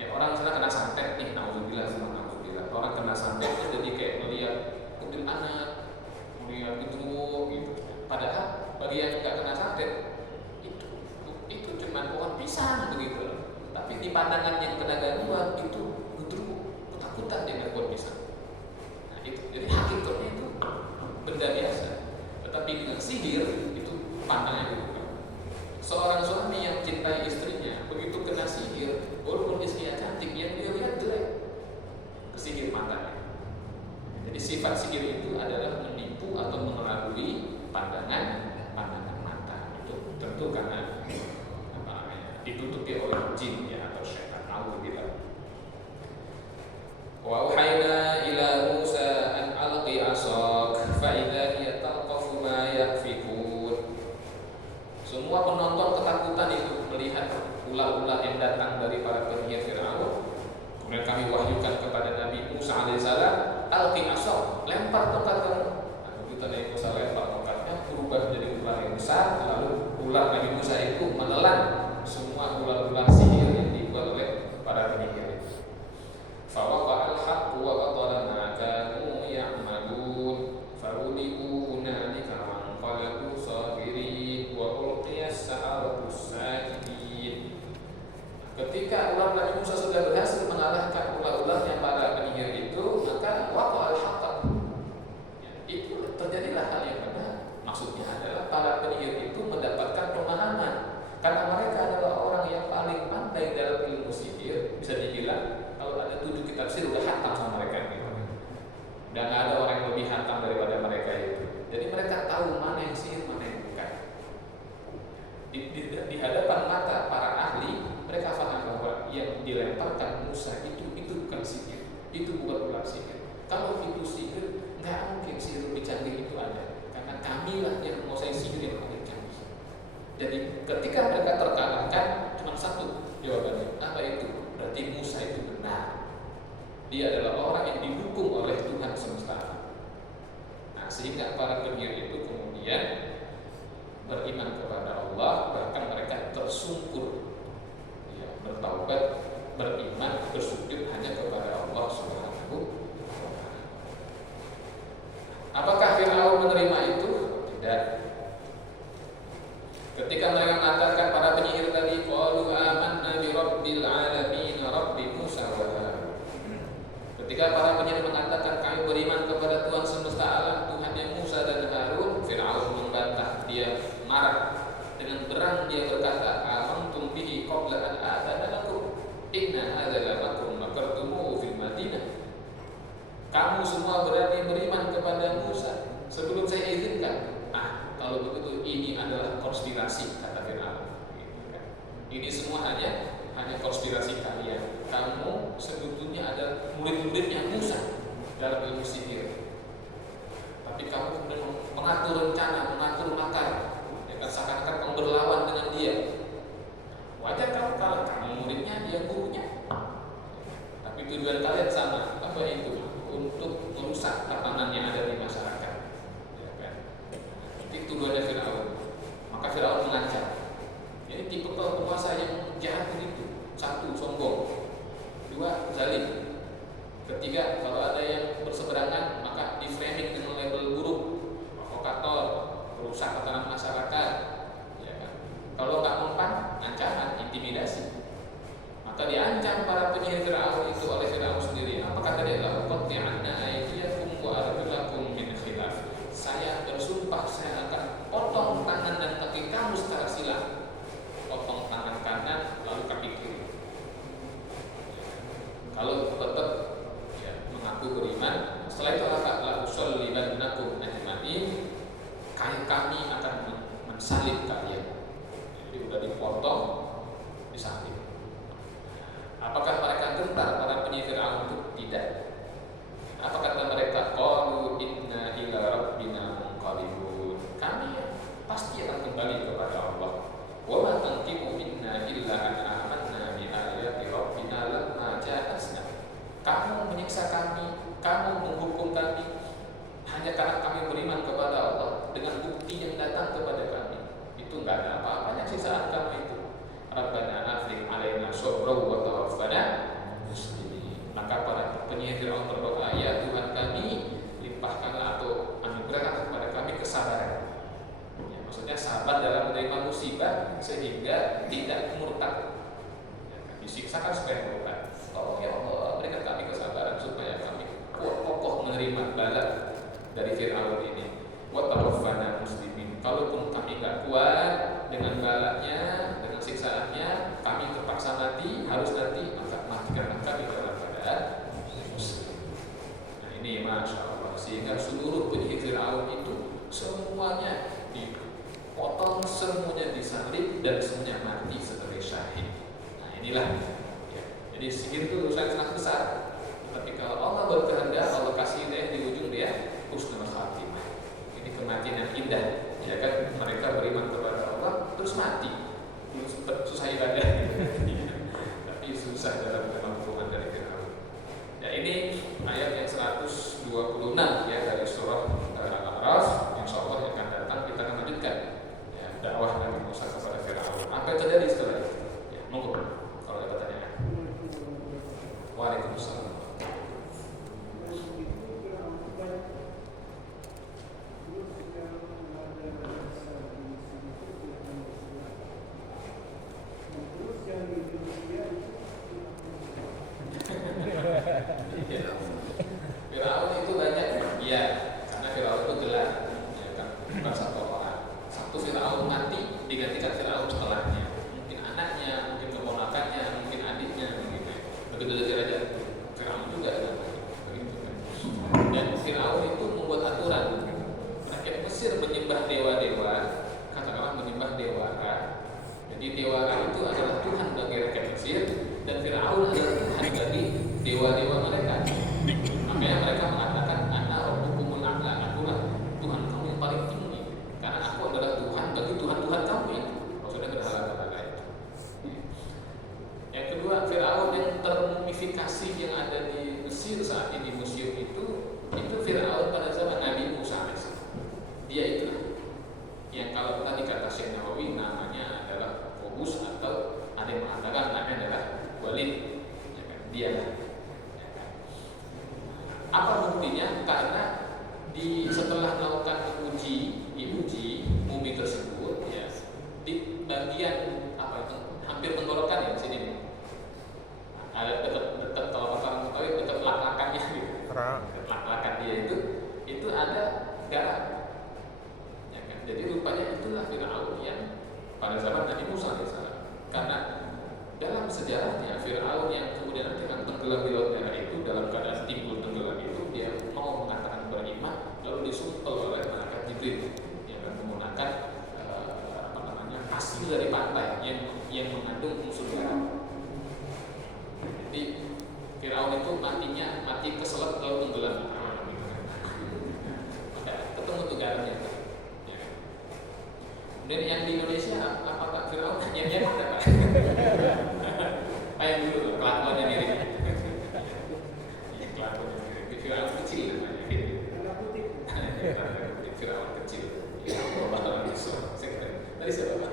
Ya, orang misalnya kena santet nih, naudzubillah sama naudzubillah. Orang kena santet itu jadi kayak melihat kuntil anak, melihat gitu. Padahal bagi yang nggak kena santet itu cuma pohon pisang begitu. Tapi di pandangan yang kena gangguan itu justru ketakutan dengan pohon pisang. Nah, itu jadi hakikatnya itu benda biasa. Tetapi dengan sihir itu pandangannya berubah. Seorang suami yang cintai istrinya begitu kena sihir, walaupun istrinya cantik, yang dia lihat jelek, kesihir matanya. Jadi sifat sihir itu adalah menipu atau mengelabui pandangan mata. Itu tentu karena ditutupi oleh jin ya atau syaitan. Alhamdulillah. Wa auhayna ila Musa an alqi asak fa idza hiya talqafu ma yafikun. Semua penonton ketakutan itu melihat ular-ular yang datang dari para penyihir Firaun. Kemudian kami wahyukan kepada Nabi Musa alaihissalam, alqi asok, lempar tongkat kamu. Nah, begitu Nabi Musa lempar tongkatnya, berubah menjadi ular yang besar. Lalu ular Nabi Musa itu menelan semua ular-ular sihir yang dibuat oleh para penyihir. Fawaqa al-haqqu wa batala ma kanu ya'malun. Faruliku hunalika wanqalabu sabirin wa ulqiyas sahabatus sajidin. Ketika ular Nabi Musa sudah berhasil mengalahkan ular-ularnya para penyihir itu, maka waqa'al haqq. Itu terjadilah hal yang benar. Maksudnya adalah para penyihir itu mendapatkan pemahaman karena mereka adalah orang yang paling pandai dalam ilmu sihir. Bisa dibilang kalau ada 7 kitab sihir udah hatam sama mereka gitu. Dan nggak ada orang yang lebih hatam daripada mereka itu. Jadi mereka tahu mana yang sihir, mana yang bukan. Di hadapan mata para ahli, mereka paham bahwa yang dilemparkan Musa itu bukan sihir, itu bukan ular sihir. Kalau itu sihir, nggak mungkin sihir lebih canggih itu ada. Karena kamilah yang menguasai sihir yang paling canggih. Jadi ketika mereka terkalahkan, cuma satu jawabannya. Apa itu? Berarti Musa itu benar. Dia adalah orang yang didukung oleh Tuhan semesta alam. Nah, sehingga para penyihir itu kemudian beriman kepada Allah, bahkan mereka tersungkur, ya, bertaubat, beriman, bersujud hanya kepada Allah Subhanahu wa Ta'ala. Apakah Firaun menerima itu? Tidak. Ketika mereka mengatakan para penyihir tadi, qalu amanna bi rabbil alamin rabbi Musa wa Harun. Ketika para penyihir mengatakan kami beriman kepada Tuhan semesta alam, Tuhan yang Musa dan Harun, Firaun membantah, dia marah. Dengan berang dia berkata, amantum bihi qabla an a'zana lakum inna hadza la makrun makartumuhu fil Madinah. Kamu semua berani beriman kepada Musa sebelum saya izinkan. Nah, kalau begitu ini adalah konspirasi, kata Firaun. Ini semua hanya konspirasi kalian. Kamu sebetulnya ada murid-muridnya Musa dalam ilmu sihir. Tapi kamu kemudian mengatur rencana, mengatur makar. Ya kan, seakan-akan kamu berlawan dengan dia. Wajar kalau kamu muridnya, dia gurunya. Tapi tujuan kalian sama. Apa itu? Untuk merusak tatanan yang ada di masyarakat. Ya kan? Itu tujuannya Firaun. Maka Firaun mengancam. Jadi tipe penguasa yang jahat itu. 1, sombong. 2, zalim. 3, kalau ada yang berseberangan maka di framing dengan label buruk, provokator, merusak tatanan masyarakat, ya kan? Kalau nggak mempan, ancaman, intimidasi. Maka diancam para para penyihir Fir'aun itu oleh Fir'aun sendiri? Apa kata dia? Laqatti'anna aydiyakum wa arjulakum min khilaf. Saya bersumpah saya akan potong tangan dan kaki kamu secara silang. Potong tangan kanan lalu kaki kiri. Kalau tetap ya, mengaku beriman, setelah itu la usallibannakum ajma'in, kami akan mensalib kalian. Jadi udah dipotong, disalib. Apakah mereka gentar para penyihir Fir'aun itu? Tidak. Apa kata mereka? Qalu inna ila rabbina munqalibun. Kami pasti akan kembali kepada Allah. Wa ma tanqimu minna illa an amanna bi ayati rabbina lamma ja'atna. Kamu menyiksa kami, kamu menghukum kami hanya karena kami beriman kepada Allah dengan bukti yang datang kepada kami. Itu enggak ada apa-apanya siksaan kamu itu. Rabbana afriq alaina sabran wa tawaffana muslimin. Maka para penyihir Fir'aun berdoa, ya Tuhan kami, limpahkanlah atau anugerahkan kepada kami kesabaran. Ya, maksudnya sabar dalam menerima musibah sehingga tidak murtad. Ya, disiksakan supaya murtad. Tolong ya Allah, berikan kami kesabaran supaya kami kokoh menerima bala dari Fir'aun ini. Wa tawaffana muslimin. Kalaupun kami enggak kuat dengan balanya, dengan siksaannya, kami terpaksa mati, harus nanti maka matikan kami dalam keadaan muslim. Nah ini Masya Allah, sehingga seluruh penyihir Fir'aun itu semuanya dipotong, semuanya disalib, dan semuanya mati sebagai syahid. Nah inilah ya. Jadi sihir itu urusan sangat besar. Tapi kalau Allah berkehendak, Allah kasih hidayah di ujung dia husnul khatimah. Ini kematian yang indah. Ya kan, mereka beriman kepada Allah terus mati, susah ibadah, tapi susah dalam kemampuan dari Fir'aun. Ya ini ayat yang 126 ya dari surah Al-A'raf. Insya Allah yang akan datang kita akan lanjutkan ya, dakwah Nabi Musa kepada Fir'aun. Apa yang terjadi setelah itu? Ya, monggo kalau ada pertanyaan. Waalaikumsalam. Fir'aun itu banyak ya, karena Fir'aun itu gelar ya kan, bukan satu orang. Satu Fir'aun mati digantikan Fir'aun setelahnya. Mungkin anaknya, mungkin keponakannya, mungkin adiknya begitu. Begitu dari raja Fir'aun juga ada begitu kan. Dan Fir'aun itu membuat aturan. Rakyat Mesir menyembah dewa-dewa, katakanlah menyembah dewara. Jadi dewara itu adalah Tuhan bagi rakyat Mesir, dan Fir'aun adalah Tuhan bagi dewa-dewa mereka. Makanya mereka mengatakan ana rabbukumul a'la, akulah Tuhan kamu yang paling tinggi, karena aku adalah Tuhan bagi Tuhan-Tuhan kamu itu. Maksudnya berhala-berhala itu. Yang kedua, Fir'aun yang termumifikasi yang ada di Mesir saat ini, museum itu Fir'aun pada zaman Nabi Musa AS. Dia itu yang kalau tadi kata Syekh Nawawi namanya adalah Qobus, atau ada yang mengatakan namanya adalah Walid. Ya kan? Dia. Apa buktinya? Karena setelah melakukan diuji mumi tersebut, ya, di bagian apa itu hampir tenggorokan ya di sini, ada dekat kalau orang tahu dekat lak-lakannya gitu, lak-lakan dia itu ada garam, ya kan? Jadi rupanya itulah Fir'aun yang pada zaman Nabi Musa AS. Karena dalam sejarahnya Fir'aun yang kemudian nanti akan tenggelam di laut merah itu, dalam keadaan timbul tenggelam itu, dia mau mengatakan beriman, lalu disumpel oleh malaikat Jibril yang akan menggunakan pasir dari pantai yang mengandung unsur garam. Jadi Fir'aun itu mati keselak lalu tenggelam. Maka ketemu tuh garamnya. Ya. Kemudian yang di Indonesia apakah Fir'aun yang mana Pak? Yang dulu kelakuannya mirip. Kelakuannya mirip. Fir'aun kecil namanya. Fir'aun kecil. Dari siapa Pak?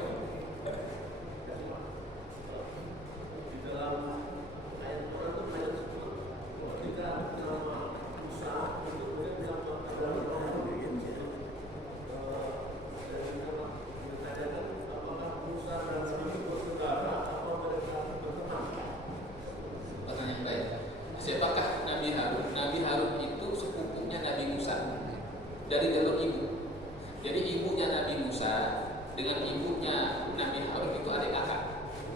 dengan ibunya Nabi Harun itu adik kakak,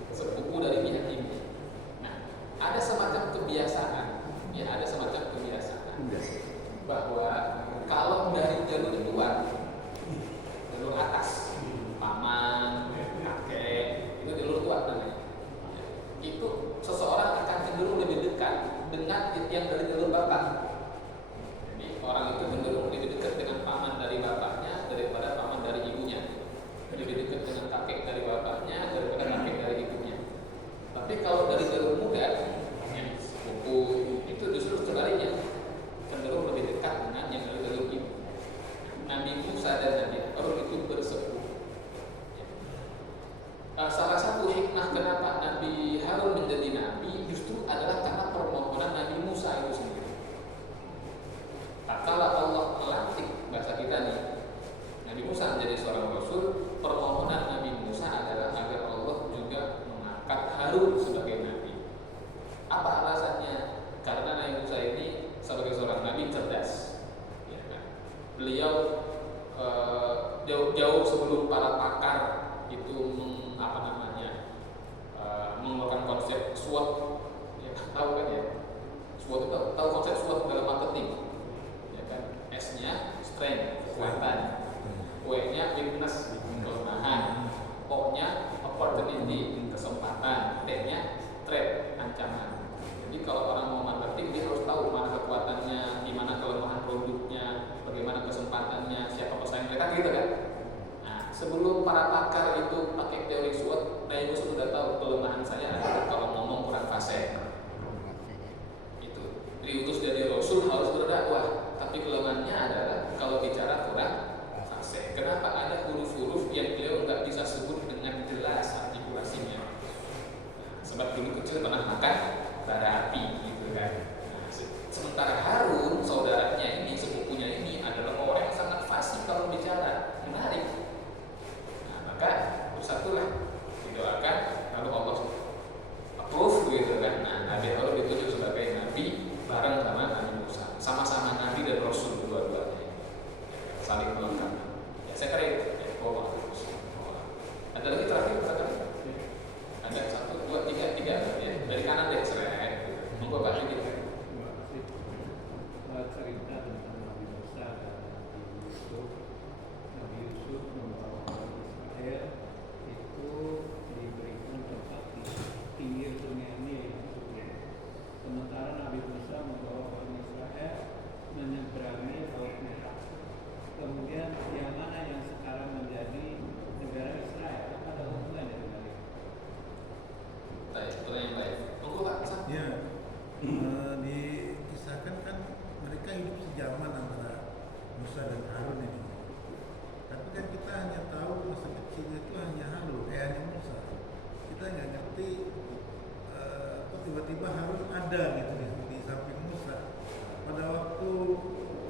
sepupu dari pihak ibu. Nah, ada semacam kebiasaan, ya ada semacam kebiasaan bahwa kalau dari jalur tuan, jalur atas, paman, kakek, itu jalur tuan namanya. Itu seseorang akan cenderung lebih dekat dengan yang dari jalur bapak. Jadi orang itu cenderung lebih dekat dengan paman dari bapaknya daripada paman dari ibunya, lebih dekat dengan kakek dari bapaknya daripada kakek dari ibunya. Tapi kalau dari jalur muda, yang sepupu, itu justru sebaliknya, cenderung lebih dekat dengan yang dari jalur ibu. Nabi Musa dan Nabi Harun itu bersepupu. Salah satu hikmah kenapa Nabi Harun menjadi nabi justru adalah karena permohonan Nabi Musa itu sendiri. Tatkala Allah melantik, bahasa kita nih, Nabi Musa menjadi seorang rasul, permohonan Nabi Musa adalah agar Allah juga mengangkat Harun sebagai nabi. Apa alasannya? Karena Nabi Musa ini sebagai seorang nabi cerdas, ya kan? Beliau jauh sebelum para pakar itu mengeluarkan konsep SWOT, ya tahu kan ya? SWOT itu tahu konsep SWOT dalam marketing, ya kan? S-nya strength, kekuatan, W-nya weakness, kelemahan, O-nya opportunity, kesempatan, T-nya threat, ancaman. Jadi kalau orang mau marketing dia harus tahu mana kekuatannya, di mana kelemahan produknya, bagaimana kesempatannya, siapa pesaing mereka, gitu kan? Sebelum para pakar itu pakai teori SWOT, Nabi Musa sudah tahu kelemahan saya adalah kalau ngomong kurang fasih. Itu diutus dari Rasul harus berdakwah, tapi kelemahannya adalah kalau bicara kurang fasih. Kenapa ada huruf-huruf yang beliau nggak bisa sebut dengan jelas artikulasinya? Sebab dulu kecil pernah makan bara api, gitu kan. Sementara Harun, saudaranya ini, sepupunya ini adalah orang yang sangat fasih kalau bicara, menarik. Maka bersatulah didoakan, lalu Allah approve gitu kan. Nah, Nabi Harun ditunjuk sebagai nabi bareng sama Nabi Musa, sama-sama nabi dan rasul dua-duanya, saling melengkapi. Ya, saya kira itu. Ada lagi terakhir barangkali? Ada 1, 2, 3 ya. Dari kanan deh, seret. Monggo Pak Yudi. Cerita tentang Nabi Musa dan Nabi Yusuf membawa Israel itu diberikan tempat di pinggir sungai Nil yang subur. Sementara Nabi Musa membawa orang Israel menyeberangi Laut Merah. Kemudian yang mana yang sekarang menjadi negara Israel? Ada hubungannya dengan itu? Baik, yang baik. Monggo Pak. Ya, dikisahkan kan mereka hidup sejaman antara Musa dan Harun ini. Tapi kan kita hanya tahu masa kecilnya itu hanya hanya Musa. Kita nggak ngerti kok tiba-tiba Harun ada gitu di samping Musa. Pada waktu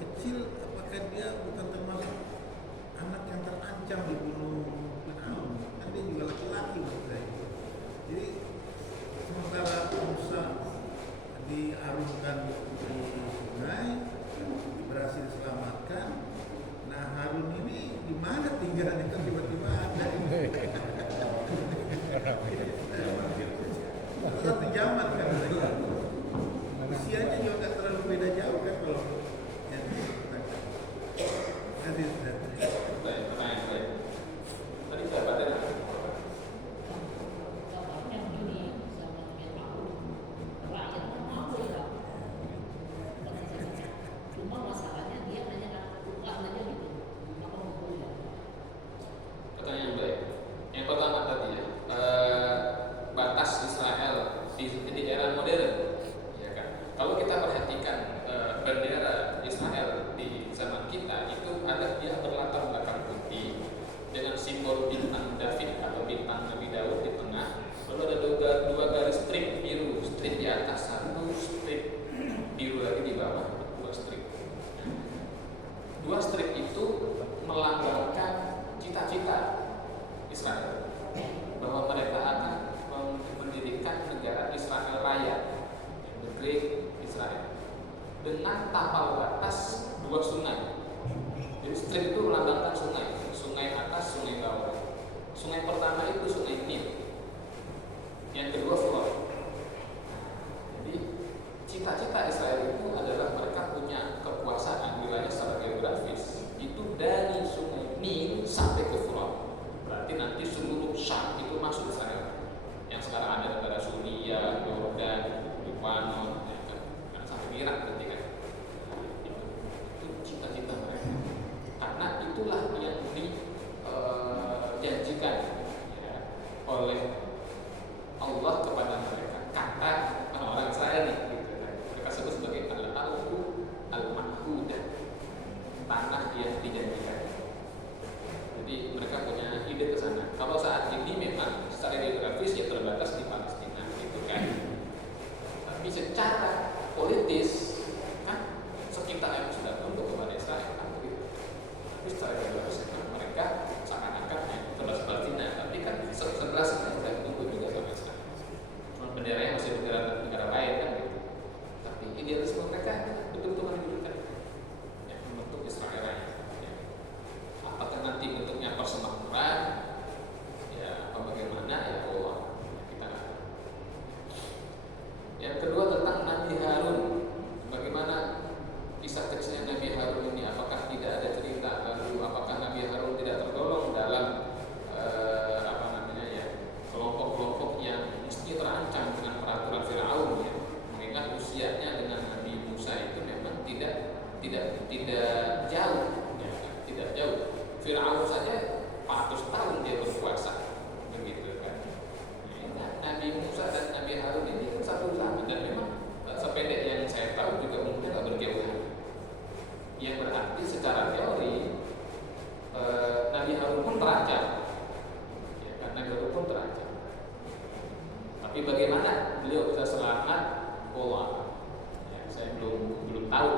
kecil, apakah dia bukan termasuk anak yang terancam dibunuh Firaun? Kan dia juga laki-laki menurut saya. Jadi sementara Musa diarunkan di sungai, berhasil diselamatkan. Nah, Harun ini di mana tinggalnya, kan tiba-tiba ada satu zaman kan mereka. Usianya juga nggak terlalu beda jauh kan kalau yang nanti sudah. Baik, pertanyaan baik. Tadi siapa tadi? Pertanyaan baik. Yang pertama tadi ya, batas Israel di era modern, ya kan? Kalau kita perhatikan bendera Israel di zaman kita itu ada dia berlatar belakang putih dengan simbol bintang David atau bintang Nabi Daud di tengah. Lalu ada dua garis strip biru, strip di atas satu, strip biru lagi di bawah, dua strip. Dua strip itu melambangkan cita-cita Israel bahwa mereka akan mendirikan negara Israel Raya, the Great Israel, dengan tapal batas dua sungai. Jadi strip itu melambangkan sungai, sungai atas, sungai bawah. Sungai pertama itu Sungai Nil, yang kedua Furat. Jadi cita-cita Israel itu adalah mereka punya kekuasaan wilayah secara geografis itu dari Sungai Nil sampai ke Furat. Berarti nanti seluruh Syam itu masuk Israel. Yang sekarang ada negara Suria, Yordan, Lebanon, ya kan sampai Irak berarti kan. Itu cita-cita mereka. Karena itulah yang dijanjikan ya, oleh Allah kepada mereka. Kata orang-orang Israel nih, gitu, mereka sebut sebagai al-ardu al-mahhudah, tanah yang dijanjikan. Jadi mereka punya ide ke sana. Kalau saat ini memang secara geografis ya terbatas di Palestina, gitu kan. Tapi secara politis kan sekitar yang sudah tunduk kepada Israel kan begitu. Tapi secara geografis mereka seakan-akan terbatas Palestina, tapi kan sebelah sana sudah tunduk juga sama Israel. Cuma benderanya masih bendera negara lain kan gitu. Tapi idealisme mereka betul-betul menunjukkan yang membentuk Israel ya. Apakah nanti bentuknya persemakmuran ya apa bagaimana ya Allah kita nggak tahu. Yang kedua tentang Nabi Harun, bagaimana kisah kecilnya Nabi Harun ini, apakah tidak ada cerita, lalu apakah Nabi Harun tidak tergolong dalam kelompok-kelompok yang mesti terancam dengan peraturan Firaun ya, mengingat usianya dengan Nabi Musa itu memang tidak jauh ya, tidak jauh. Firaun saja 400 tahun dia berkuasa, begitu kan. Nah, Nabi Musa dan Nabi Harun ini kan satu zaman dan memang sependek yang saya tahu juga mungkin nggak berjauhan. Yang berarti secara teori Nabi Harun pun terancam, ya kan, Nabi Harun pun terancam. Tapi bagaimana beliau bisa selamat? Allah, ya, saya belum tahu.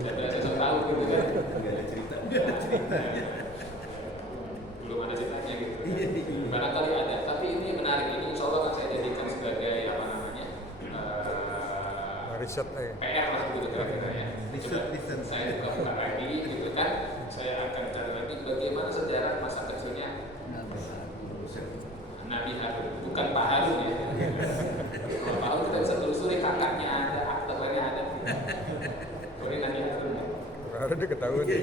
Saya tahu gitu kan. Belum ada ceritanya gitu. Barangkali ada, tapi ini menarik. Ini insya Allah akan saya jadikan sebagai apa namanya riset PR lah gitu kira-kira ya. Riset. Saya buka lagi gitu kan. Saya akan cari lagi bagaimana sejarah masa kecilnya Nabi Harun, bukan Pak Harun ya. Kalau Pak Harun kita bisa telusuri kakaknya ada, aktornya ada. Ini Nabi Harun ya. Harun dia ketahuan nih.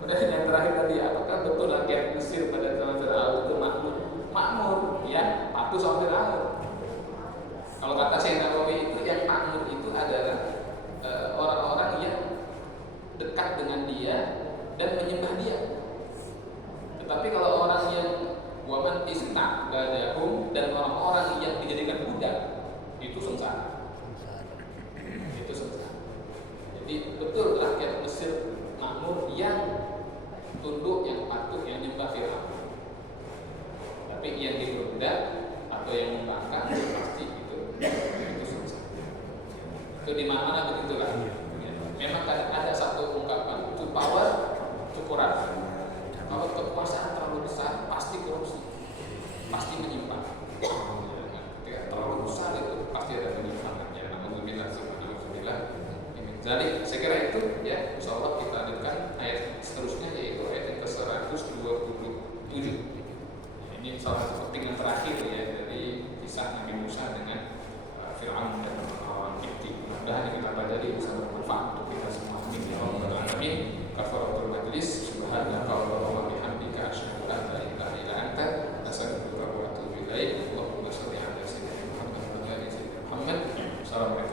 Kemudian yang terakhir tadi, apakah betul rakyat Mesir pada zaman Firaun itu makmur? Makmur, ya, patuh sama Firaun. Kalau kata Syekh Nawawi itu yang makmur itu adalah orang-orang yang dekat dengan dia dan menyembah dia. Tetapi kalau orang yang waman isna badahum dan orang-orang yang dijadikan budak itu sengsara. Itu sengsara. Jadi betul rakyat Mesir makmur yang tunduk, yang patuh, yang nyembah Firaun. Tapi yang diperbudak atau yang membangkang pasti itu susah. Itu di mana-mana begitulah. Memang ada satu ungkapan, to power, to corrupt. Kalau kekuasaan terlalu besar pasti korupsi, pasti menyimpang. Ketika terlalu besar itu pasti ada penyimpangan. Ya, alhamdulillah. Jadi saya kira itu ya, insya Allah kita lanjutkan ayat seterusnya, yaitu ayat yang ke-127. Ini salah satu penting yang terakhir ya dari kisah Nabi Musa dengan Firaun dan orang-orang Qibti. Mudah-mudahan yang kita pelajari bisa bermanfaat untuk kita semua. Amin ya rabbal alamin. Kafaratul majlis. Subhanaka Allahumma bihamdika asyhadu an la ilaha illa anta astaghfiruka wa atubu ilaik. Allahumma shalli ala sayyidina Muhammad wa ala ali sayyidina Muhammad. Assalamualaikum.